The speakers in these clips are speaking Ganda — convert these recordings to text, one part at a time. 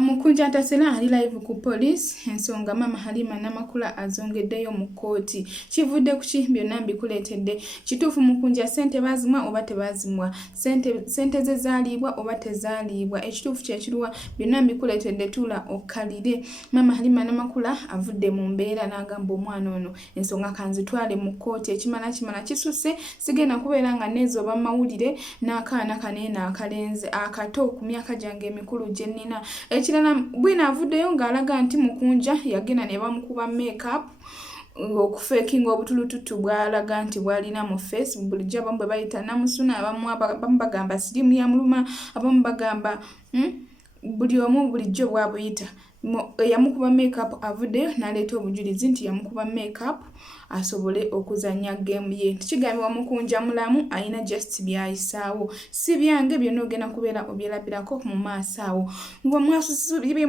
Mukunja Ntasera ali live ku police ensonga Mama Halima Namakula azongeddeyo mu kkooti. Kivudde ku ki byonna mbikuleetedde. Kituufu Mukunja ssente baazimwa oba tebaazimwa? Ssente ze zaaliibwa oba tezaaliibwa? Ekituufu kye kiruwa? Byonna mbikuleetedde, tuula okkalire. Mama Halima Namakula avudde mu mbeera n'agamba omwana ono ensonga kanzitwale mu kkooti. Ekimala kisusse, sigenda kubeera nga neezooba mawulire n'akaana kaneeno akalenzi akato ku myaka gyange emikulu gye nnina. Ekirala bwina avuddeyo ng'alaga nti Mukunja yagenda ne bamukuba make-up okufeekinga obutulututu bw'alaga nti bw'alina mu face. Bulijjo abamu bwe bayita namusuna, abamu bagamba sirimu ya muluma, abamu bagamba buli omu bulijjo bw'abuyita. Yamukuba make-up avuddeyo n'aleeta obujulizi nti yamukuba make-up asobole okuzannya game ye. Tikigambibwa Mukunja mulamu, alina just byayisaawo. Si byange byonna ogenda kubeera obyerabirako mu maaso awo. Ngo mwasuze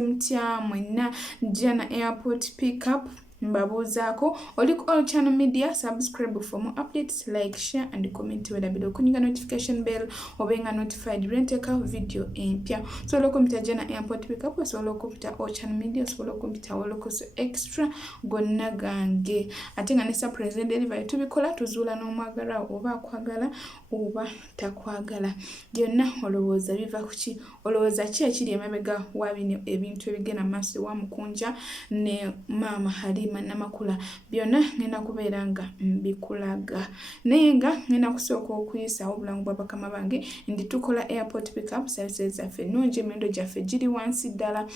mutya mwenna Jana Airport Pickup mbabuuzaako. Oli ku All Channel Media, subscribe for more updates, like, share and comment whether below. Kunyinga notification bell obenga notified renteka video empya. Sobola okumpita Jana Airport Pickup, sobola okumpita All Channel Media, sobola okumpita Wolokoso Extra gonna gange. Ate nga ne surprise delivery tubikola tuzuula n'omwagala oba akwagala oba takwagala. Byonna olowooza biva ku ki? Olowooza ki ekiri emabega wa bino ebintu ebigenda maaso wa Mukunja ne Mama Halima Namakula? Byonna ngenda kubeera nga mbikulaga. Naye nga ngenda kusooka okuyisaawo obulamu bwa bakama bange ndi tukola airport pickup services zaffe nnungi, emiwendo gyaffe giri wansi ddala.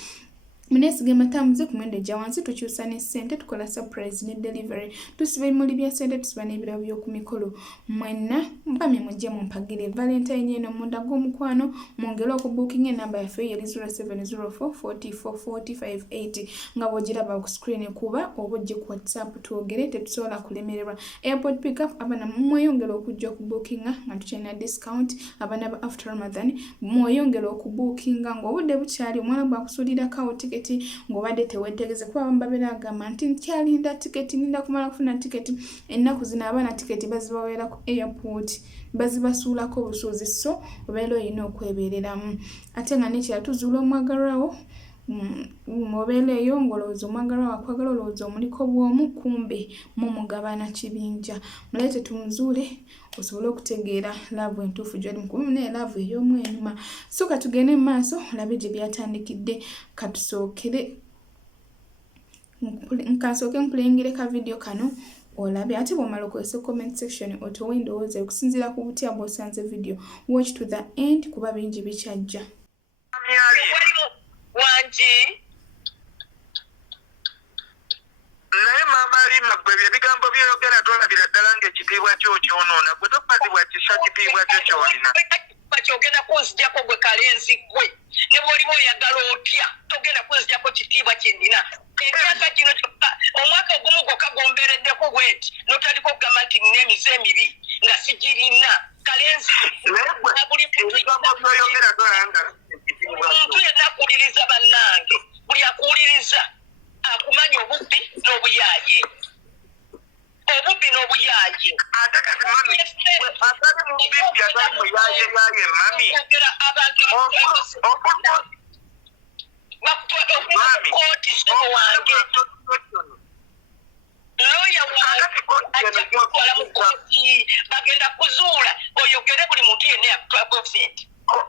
Muneesige matamuze ku mwendo gya wansi, tukyusa ne ssente, tukola surprise ne delivery, tusiba ebimuli bya ssente, tusiba n'ebirabo by'oku mikolo. Mwenna mpamye mujje mumpagire Valentine eno munda gw'omukwano, mwongere okubuukinga enamba yaffe yeri 0704444580 nga bw'ogiraba ku screen, kuba oba ojje ku WhatsApp twogere, tetusobola kulemererwa. Airport pickup abana mweyongera okujja okubuukinga nga tukyalina discount. Abana ba after Ramadan mweyongera okubuukinga ng'obudde bukyali, omwana bwakusuulirako tiketi ng'obadde teweetegeze, kuba abamu babeera agamba nti nkyalinda tiketi, ninda kumala kufuna tiketi. Ennaku zino abaana tiketi bazibaweera ku airport, bazibasuulako obusuuzi, so obeera olina okwebeereramu. Ate nga nekira tuzuula omwagalwawo obeera eyo ng'olowooza omwagalwawo akwagala, olowooza omuliko bw'omu, kumbe mugabana kibinja. Muleete tumuzuule osobole okutegeera laavu entuufu gy'oli mukubimu naye laavu ey'omwenyuma. So katugende mu maaso olabe gye byatandikidde. Katusookere nkasooke nkulengere ka video kano olabe, ate bw'omala okozesa comment section otowe endowooza okusinziira ku butya bw'osanze video. Watch to the end kuba bingi bikyajja. Naye Mama Halima gwe ebigambo by'oyogera tolabira ddala ng'ekitiibwa kyo kyonoona. Gwe tokwatibwa kisa kitiibwa kyo ky'olina. Kyogenda kunzijjako gwe kalenzi gwe, ne bw'oliba oyagala otya togenda kunzijjako kitiibwa kye nnina. Emyaka gino kyokka, omwaka ogumu gwokka gombeereddeko bweti n'otandika okugamba nti nina emize emibi nga sigirina. Kalenzi buli ebigambo by'oyogera tolabira nga omuntu yenna akuwuliriza bannange, buli akuwuliriza akumanya obubbi n'obuyaaye. Obubbi n'obuyaaye. Ate kati mami atali mu bibbi atali mu yaaye mami kooti sebo wange looya wange ajja kutwala mu kooti, bagenda kuzuula oyogere buli muntu yenna yakutwako sente.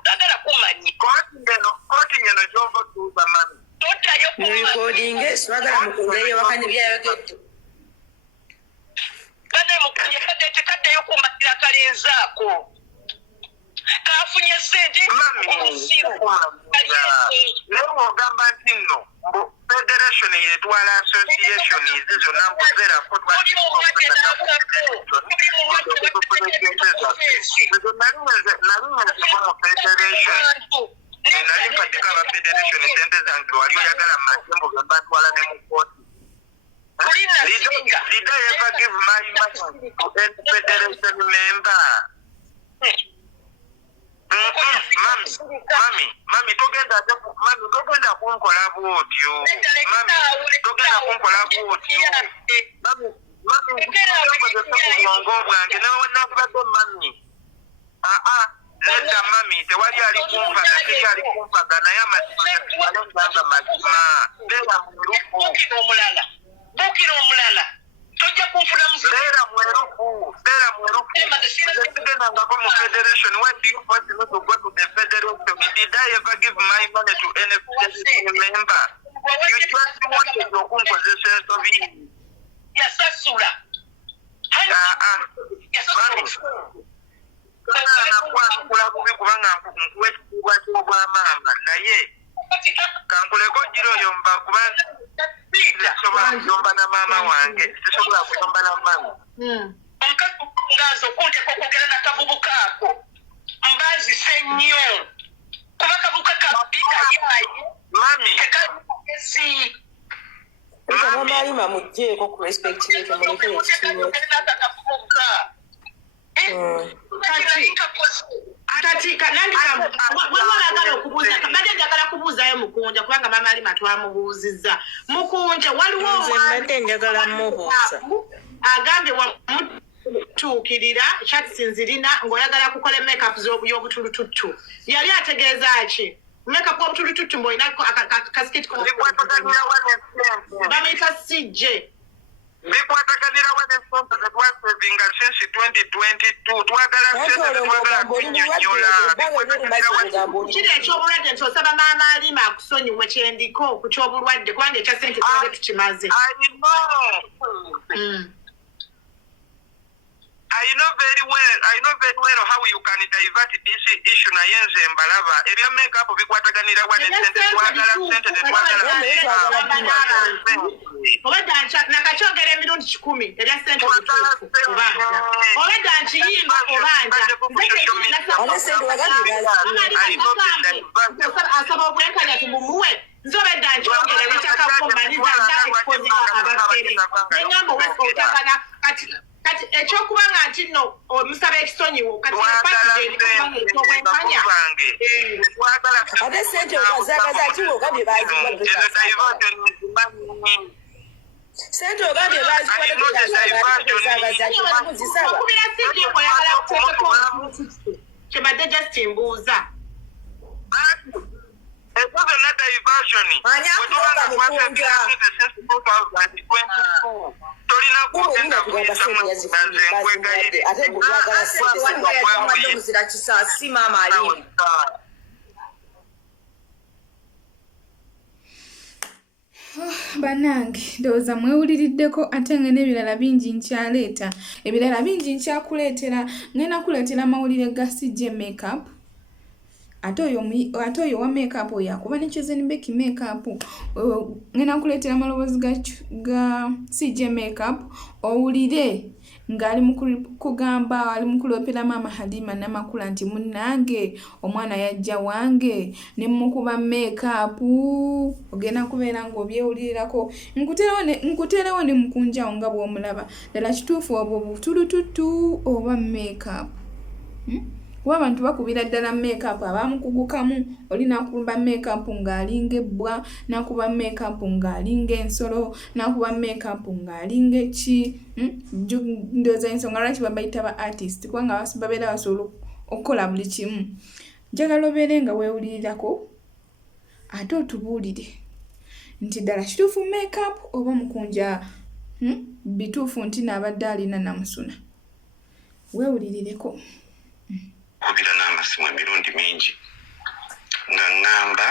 Tagala kumanyi kooti nyeno gy'ova otuuza mami totayo recordinge swagala mukungeyo wakanye byayogedde bane mukunye kaddeyo kumalira kalenzi ako kafunye sente omusiru naye ng'ogamba nti nno federation yetwala association ezo zonna mbuzerako nalinezeko mu federation nali mpaddeko aba federation sente zange wali oyagala majembo gemba ntwala ne mu kooti. Did I ever give my money to any federation member? Mami togenda kunkola bwotyo. Togenda kunkola bwotyo. Mami nkukozesa ku bwongo bwange nakubadde mami. Nedda mami tewali alikumvaga naye amazima galenganga mazima. Bukira omulala. Tojja kunfuna musolo. Beera mwerufu. Sigendangako mu federation. When do you want me to go to the federation? Did I ever give my money to any federation member? You just wanted to possession of it. Yasasula. Nakwakula kubi kubanga nkuwa ekitiibwa ky'obwamaama naye kankuleko jiro yomba kubanga sisobola kuyomba na maama wange sisobola kuyomba na maama omukazi ngazo okunteka okwogera na kavubuka ako mbazise nnyo kuba kavubuka kabika yayi mami tekagezi mama alima mujjeeko ku respect yetu muleke ekitiibwa kati kanandi mwagala okubuuza mbadde njagala kubuuzayo Mukunja kubanga mama alima twamubuuzizza Mukunja waliwo mbadde njagala mubuuza agambye wamutuukirira kyatusinzirina ng'oyagala kukola make-up y'obutulututtu yali ategeeza ki make-up y'obutulututtu mb'olina kasiketi bamuyita sijje bikwataganira wanesonto zetwasevinga since 2022 twagala kunyonyola kiri ekyobulwadde nti osaba maama alima akusonyiwe kyendiko ku kyobulwadde kubanga ekya sente tumaze tukimaze I know very well how you can divert this issue na yenze mbalaba ebya makeup bikwataganira wanesente twagala sente twagala obedda nakakyogera emirundi 10 erya sente obanja obedda nkiyimba obanja asaba obwenkanya tubumuwe nze obedda nkyogera ebitakavumaniza ntaexposinga abafere neŋamba otakana kati ekyokubanga nti nno omusaba ekisonyiwo kati ekyoobwenkanya ate sente ogazagaza kiwe ogambye baziwa sente ogambye baziwaokubira sijje oyagala kuteekeko kyebadde just mbuuza Bannange ndowooza mwewuliriddeko ate nga n'ebirala bingi nkyaleeta ebirala bingi nkyakuleetera ngenda kuleetera mawulire ga CJ makeup ate oyo wa makeup oyo akuba ne Chosen Becky makeup ngenda kuleetera amaloboozi ga CJ makeup owulire ng'ali mu kugamba ali mu kuloopera maama Halima Namakula nti munnange omwana yajja wange ne mukuba makeup ogenda kubeera ng'obyewulirirako nkuterewo ne Mukunjawo nga bw'omulaba ddala kituufu obwo butulututtu oba makeup kuba abantu bakubira ddala makeup abamukugukamu oli nakuba makeup ng'alinga ebbwa nakuba makeup ng'alinga ensolo nakuba makeup ng'alinga eki ndowooza ensonga lwaki babayita ba artist kubanga babeera basobola okukola buli kimu njagala obeere nga weewulirirako ate otubuulire nti ddala kituufu makeup oba Mukunja bituufu nti n'abadde alina namusuna weewulirireko kubira n'amasimu emirundi mingi nga ŋŋamba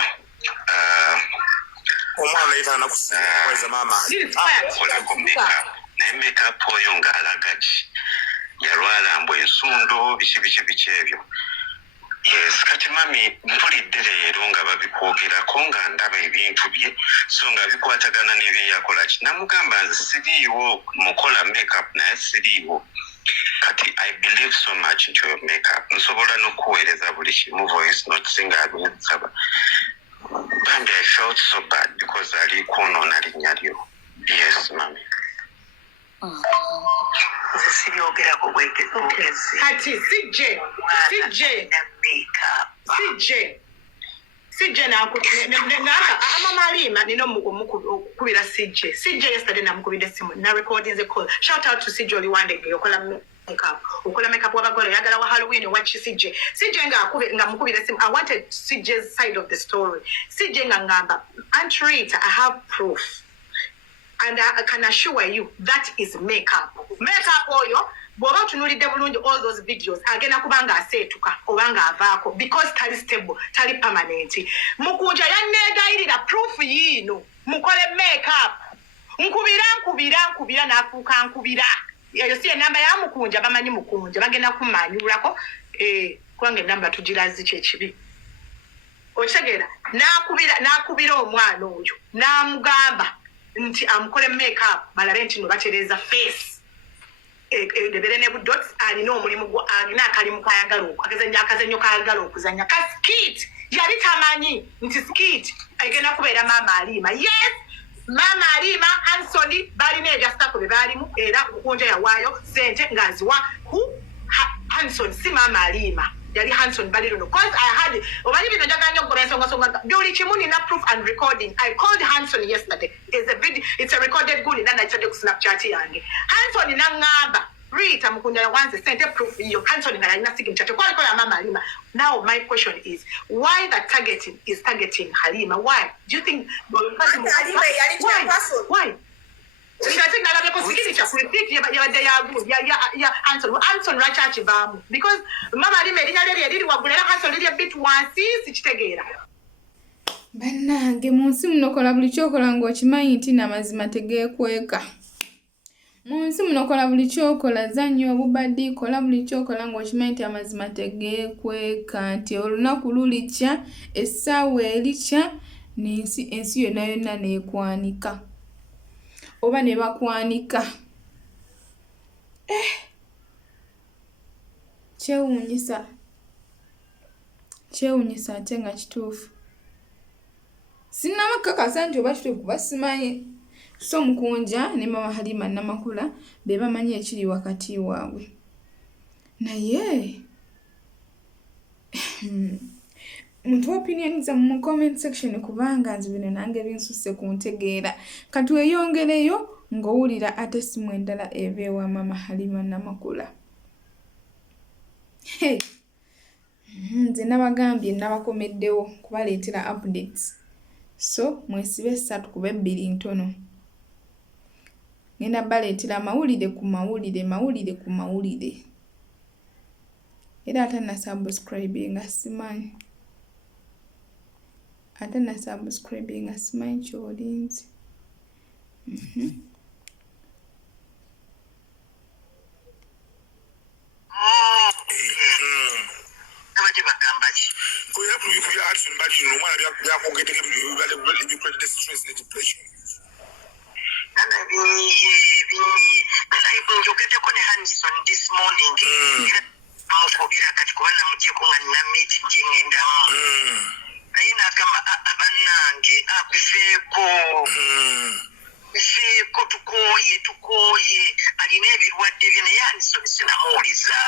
omwana yitana kusiza maama kolako makeup naye makeup oyo ng'alaga ki yalwala mbw ensundo biki ebyo yes kati mami mpulidde leero nga babikwogerako nga ndaba ebintu bye so nga bikwatagana n'ebyeyakola ki namugamba nze siriiwo mukola makeup naye siriiwo kati I believe so much into your makeup nsobola n'okuweereza buli kimu voice notes nga abinsaba bambi I felt so bad because ali kwonoona linnya lyo yes mami siryogerako bwegezi kati sijje amama Alima nina okukubira sijje yesterday namukubidde simu na recording the call shout out to sijje oli wande yokola makeup. Okola makeup wabagole yagala wa Halloween watch CJ. CJ nga mukubira sim. I wanted CJ's side of the story. CJ nga ngamba, Aunt Rita, I have proof. And I can assure you that is makeup. Makeup oyo, bwaba tunulidde bulungi all those videos, agenda kubanga aseetuka obanga avaako because tali stable, tali permanent. Mukunja yanneegayirira proof yino. Mukole makeup. Nkubira nafuuka nkubira. Eyo si enamba ya Mukunja bamanyi Mukunja bagenda kumanyulako kubanga enamba tugirazi kyekibi. Okitegera nakubira omwana oyo namugamba nti amukole makeup balabe nti no batereza face debere ne budots alina omulimu gwa alina akalimu kayagala akazenyo kayagala okuzanya ka skit yali tamanyi nti skit agenda kubeera Mama Alima. Yes, Mama Alima Hansoni balina ebyasako be balimu era Mukunja yawaayo sente ngaziwa Hanson si Mama Alima yali Hanson baliro no cause I had obali bino njaganya okukola songa byoli kimuni na proof and recording. I called Hanson yesterday. It's a recorded good and I told you Snapchat yange. Hanson nangamba Rita Mukunja yawanze sente proof iyo Hanson nga yalina signature kwa ya Mama Halima. Now my question is why the targeting is targeting Halima? Why do you think why? Hanson rachachi bamu because Mama Halima liri wagulera Hanson liri a bit wansi sichitegeera. Bannange munsi munokola buli kyokola ng'okimanyi nti n'amazima tegeekweka. Munsi munokola buli kyokola zannyo obubadde kola buli kyokola ng'okimanyi nti amazima tegeekweka nti olunaku lulikya essaawa erikya ensi yonna neekwanika oba ne bakwanika. Kyewuunyisa ate nga kituufu. Sinnamakakasa nti oba kituufu kuba simanyi. So Mukunja ne Mama Halima Namakula be bamanyi ekiri wakati waabwe. Naye muntu opinion za mu comment section kubanga nzi bino nange binsusse ku ntegeera. Kati weyongereyo ng'owulira ate simu endala ebeewa Mama Halima Namakula. Nze nabagambye nabakomeddewo kubaleetera updates. So mwesibe 3 kuba 2 ntono. Ngenda baleetera mawulire ku mawulire. Era ate na subscribe nga simanyi. Ky'olinzi. Njogedeko ne Hanson this morning. Mukubira kati kuba namugyeko nga nina meeting gye ngendamu. Naye n'agamba bannange akuveeko tukooye alina ebirwadde bye naye Hanson sinamuwuliza.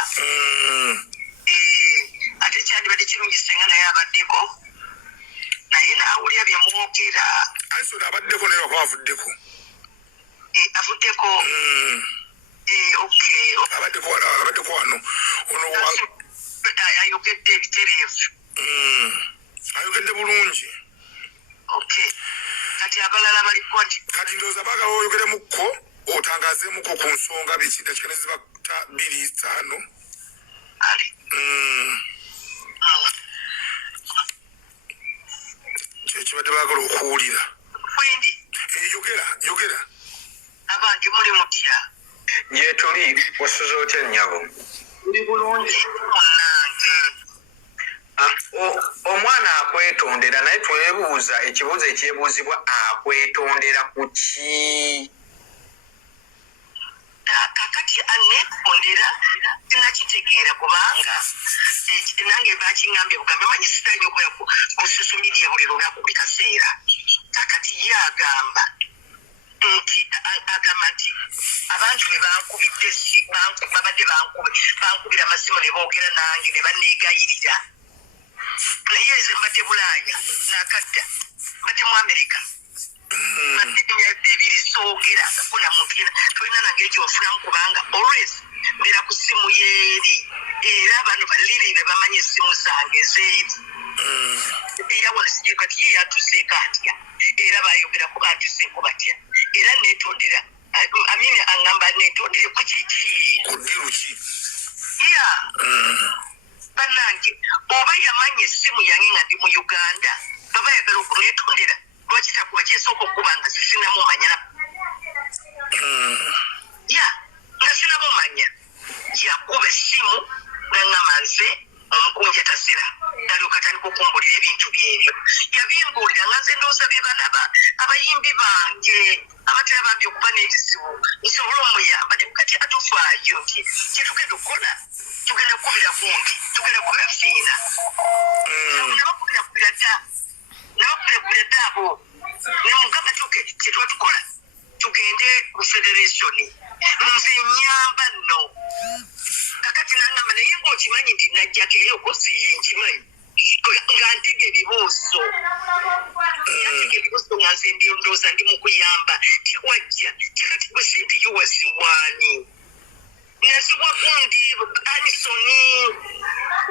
Ate kyandibadde kirungi singa naye abaddeko naye n'awulira bye mwogera. Hanson abaddeko naye wakuba avuddeko. Avuddeko. Okay. Abaddeko wano. Ayogedde ebitereevu. Ayogedde bulungi. Okay. Kati abalala baliko nti. Kati ndowooza baagala oyogeremukko otangaazeemuko ku nsonga biki dakika ne ziba 2-5. Ali. Kyekibadde baagala okuwulira. Wendi. Yogera. Abange muli mutya. Gye tuli wasuze otya nnyabo? Ndi bulungi munnange. Omwana akwetondera naye twebuuza ekibuuzo ekyebuuzibwa akwetondera ku ki? Kakati anneetondera sinakitegeera kubanga nange bakiŋŋambye bugambe manyi sitanye okola ku social media buli lunaku buli kaseera. Kakati ye agamba nti abantu be bankubidde babadde bankubira amasimu ne boogera nange ne banneegayirira. Naye nze mbadde Bulaaya nakadda mbadde mu Amerika. Mbadde emyaka 2 soogera akona muntu yena tolina nange gye wafulamu kubanga always mbera ku ssimu yeeri era abantu balirire bamanye essimu zange zeeri era walisigiye kati ye yatuseeko atya era bayogerako batuseeko batya era netondera amini aŋŋamba netondere ku kiki ya bannange oba yamanya essimu yange nga ndi mu Uganda baba yagala okunetondera lwaki takuba kyesooka okuba nga sisinamumanya ya nga sinamumanya yakuba essimu naŋŋamba nze omukunja tasera ndalyoka tandika okumbulira ebintu byebyo yabimbuulira nga nze ndowooza bye balaba abayimbi bange abatera bambi okuba n'ebizibu nsobole omuyamba ne kati atufaayo nti kyetugenda okukola tugenda kukubira gundi tugenda kukubira fiina nabakubira dda abo ne mugamba tuke kyetuba tukola tugende ku federation nze nyamba nno kakati nangamba naye ngaokimanyi nti najjako eyo okosiye nkimanyi nga ntega ebibuuzo nga nze ndondooza ndi mu kuyamba tiwajja kyekati bwe sintiyo wasiwaani naziwa gundi Anisoni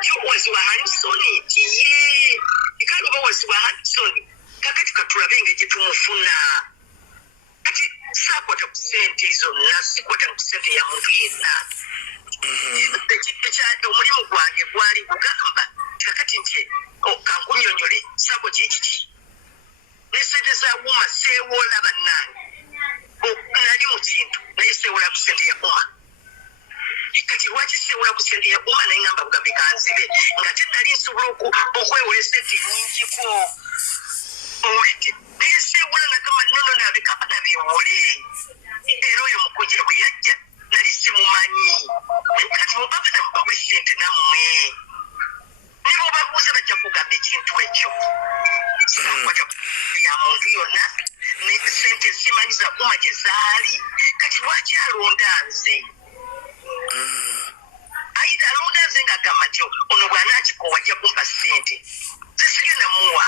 kyowaziwa Anisoni nti ye ekali oba waziwa Anisoni kakati katulabe nga gye tumufuna kati saakwata ku ssente zonna sikwata ku ssente ya muntu yenna omulimu gwange gwali gugamba kakati nti kankunyonyole sako kyekiki nesente za wuma seewola bannange nali mu kintu naye seewola ku ssente ya wuma kati lwaki seewola ku ssente ya wuma naye ngamba bugambe kanzibe nga tenali nsobola okwewola essente nnyingiko owulidde naye seewola nagamba nono nabekaba nabeewole era oyo mukujja bwe yajja nali simumanyi kati mubaba namubawe ssente nammwe ne bobabuuza bajja kugamba ekintu ekyo sakwata ya muntu yonna ne ssente simanyi za uma gye zaali kati lwaki alonda nze ayita alonda nze ng'agamba nti ono bw'anaakikowa ajja kumpa ssente ze sigenda muwa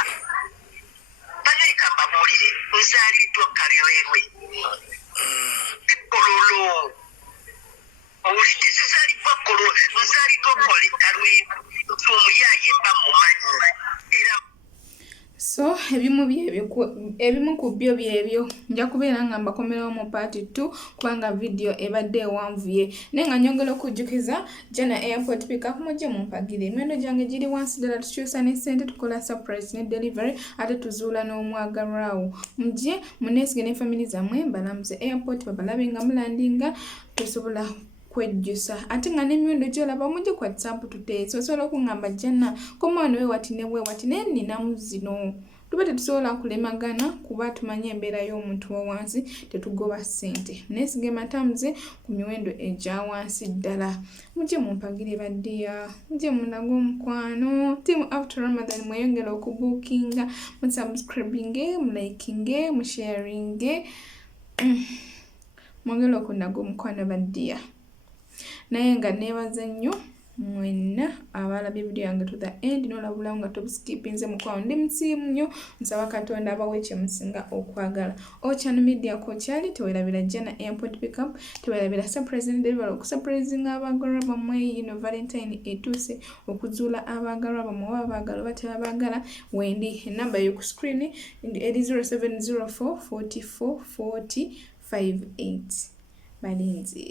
banaye kambabuulire nzaaliddwa kalewerwe kololo owulidde sizaalibwa kololo nzaaliddwa kalweru nti omuyaaye mba mumanyi era so ebimu ku byo byebyo nja kubeera nga mbakomerawo mu part 2 kubanga video ebadde ewanvuye naye nga nyongera okujjukiza Jana Airport Pickup mujje mumpagire emiwendo gyange giri wansi ddala tukyusa ne ssente tukola surprise ne delivery ate tuzuula n'omwagalwawo mujje muneesige ne family zammwe balamuze airport babalabe nga mulandinga tusobola kwejjusa ate nga n'emiwendo gyolaba mujje ku WhatsApp tuteese osobola okuŋŋamba Jana komwana we wati ne we wati naye nninamu zino tuba tetusobola kulemagana kuba tumanye embeera y'omuntu owansi tetugoba ssente neesige matamuze ku miwendo egya wansi ddala mujje mumpagire baddiya mujje mundaga omukwano timu after Ramadan mweyongera okubuukinga musubscribinge mulikinge musharinge mwongera okundaga omukwano baddiya naye nga neebaza nnyo mwenna abalabye video yange to the end n'olabulawo nga tobuskipinze mukwano ndi musiimu nnyo nsaba Katonda abawe kye musinga okwagala Ochano Media ko kyali tewerabira Jana Airport Pickup tewerabira surprise and delivery okusurprisinga abaagalwa bammwe yino Valentine etuuse okuzuula abaagalwa bammwe oba abaagala oba tebabagala wendi enamba yo ku screen eri 0704 44 40 58 balinzi